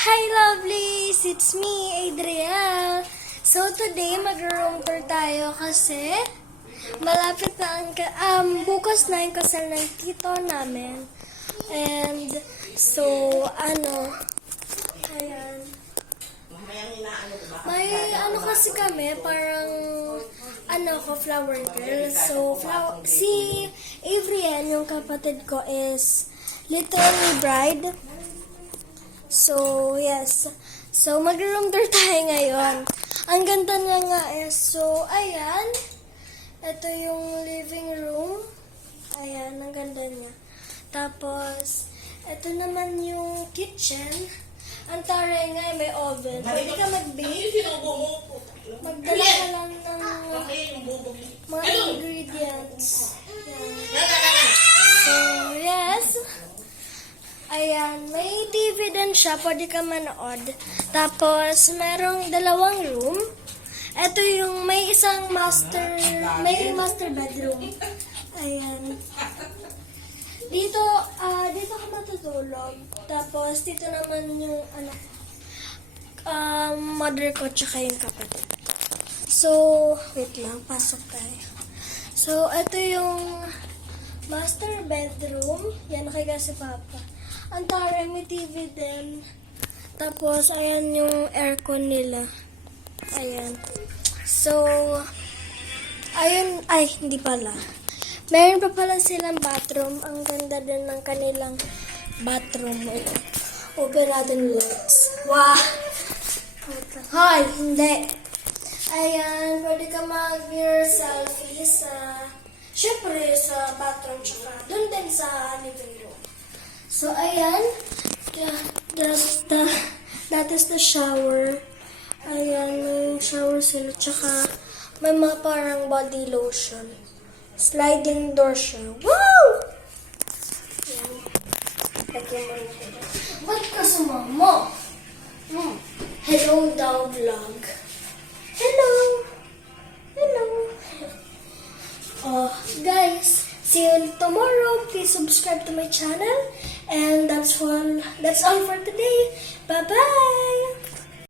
Hi lovelies! It's me, Adriel. So today mag-room tour tayo kasi malapit na bukas na yung kasal ng tito namin. And so ayan. May kasi kami, parang flower girl. So si Avrian, yung kapatid ko, is little bride. So, yes. So, mag-room tour tayo ngayon. Ang ganda na nga eh. So, ayan. Ito yung living room. Ayan, ang ganda niya. Tapos, ito naman yung kitchen. Ang taray nga, may oven. Pwede ka mag-bake. Magdala ka lang ng mga ingredients. Ayan. So, yes. Ayan, may TV din siya, pwede ka manood. Tapos, merong dalawang room. Ito yung may master bedroom. Ayan. Dito ka matutulog. Tapos, dito naman yung, mother ko, tsaka yung kapatid. So, wait lang, pasok tayo. So, ito yung master bedroom. Yan, nakikita si Papa. Ang taray, may TV din. Tapos, ayan yung aircon nila. Ayan. So, ayun, hindi pala. Meron pa pala silang bathroom. Ang ganda din ng kanilang bathroom. Open natin lights. Wow! Hoy, hindi. Ayan, pwede ka mag-mirror selfie syempre, sa bathroom, tsaka dun din sa living room. So, ayan. That is the shower. Ayan, may shower sila. Tsaka, may mga parang body lotion. Sliding door siya. Wow! Ayan. Lagyan mo na ito. Ba't ka sumama? Hello daw vlog. Hello! Hello! Guys, see you tomorrow. Please subscribe to my channel. And that's all for today. Bye-bye!